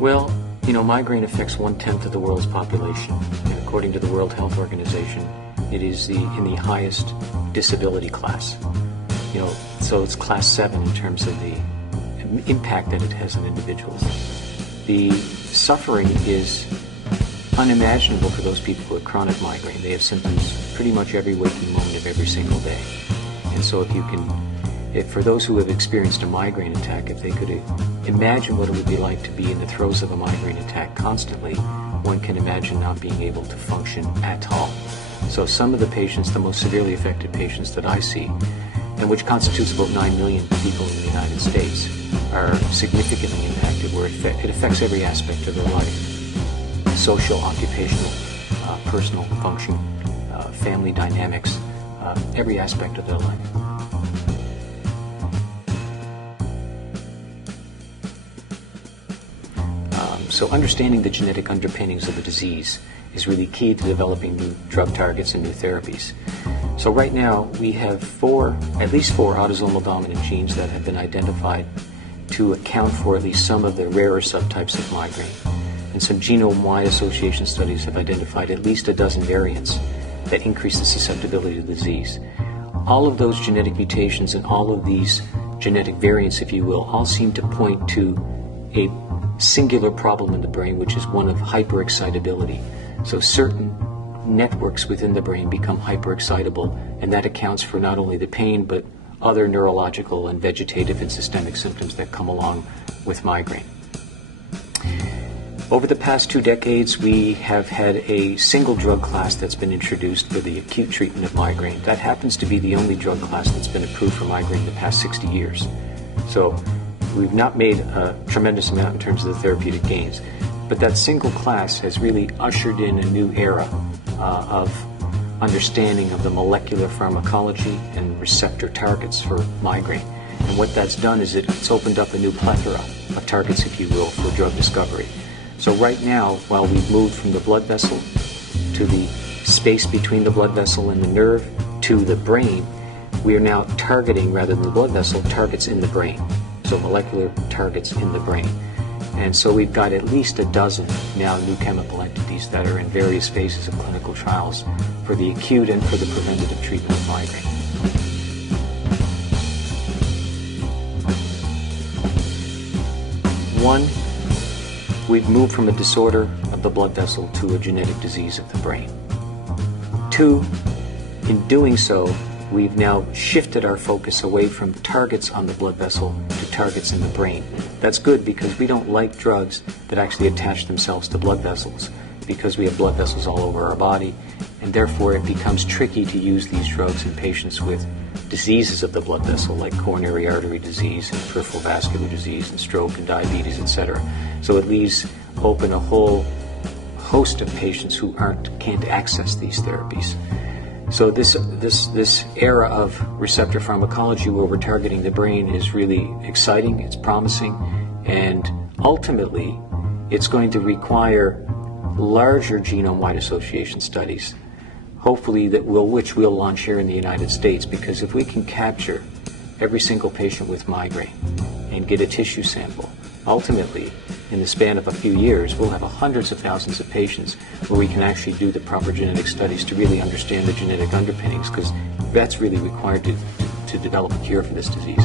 Well, migraine affects 1/10 of the world's population, and according to the World Health Organization, it is in the highest disability class. So it's class 7 in terms of the impact that it has on individuals. The suffering is unimaginable for those people with chronic migraine. They have symptoms pretty much every waking moment of every single day. And so if for those who have experienced a migraine attack, if they could imagine what it would be like to be in the throes of a migraine attack constantly, one can imagine not being able to function at all. So some of the patients, the most severely affected patients that I see, and which constitutes about 9 million people in the United States, are significantly impacted where it affects every aspect of their life: social, occupational, personal function, family dynamics, every aspect of their life. So understanding the genetic underpinnings of the disease is really key to developing new drug targets and new therapies. So right now we have at least four autosomal dominant genes that have been identified to account for at least some of the rarer subtypes of migraine. And some genome-wide association studies have identified at least a dozen variants that increase the susceptibility to the disease. All of those genetic mutations and all of these genetic variants, if you will, all seem to point to a singular problem in the brain, which is one of hyperexcitability. So certain networks within the brain become hyperexcitable, and that accounts for not only the pain, but other neurological and vegetative and systemic symptoms that come along with migraine. Over the past 2 decades, we have had a single drug class that's been introduced for the acute treatment of migraine. That happens to be the only drug class that's been approved for migraine in the past 60 years. So we've not made a tremendous amount in terms of the therapeutic gains, but that single class has really ushered in a new era of understanding of the molecular pharmacology and receptor targets for migraine. And what that's done is it's opened up a new plethora of targets, if you will, for drug discovery. So right now, while we've moved from the blood vessel to the space between the blood vessel and the nerve to the brain, we are now targeting, rather than the blood vessel, targets in the brain. So molecular targets in the brain. And so we've got at least a dozen now new chemical entities that are in various phases of clinical trials for the acute and for the preventative treatment of migraine. One, we've moved from a disorder of the blood vessel to a genetic disease of the brain. Two, in doing so, we've now shifted our focus away from targets on the blood vessel to targets in the brain. That's good because we don't like drugs that actually attach themselves to blood vessels, because we have blood vessels all over our body, and therefore it becomes tricky to use these drugs in patients with diseases of the blood vessel, like coronary artery disease and peripheral vascular disease and stroke and diabetes, etc. So it leaves open a whole host of patients who can't access these therapies. So this era of receptor pharmacology where we're targeting the brain is really exciting, it's promising, and ultimately it's going to require larger genome-wide association studies, hopefully which we'll launch here in the United States, because if we can capture every single patient with migraine and get a tissue sample, ultimately, in the span of a few years, we'll have hundreds of thousands of patients where we can actually do the proper genetic studies to really understand the genetic underpinnings, because that's really required to develop a cure for this disease.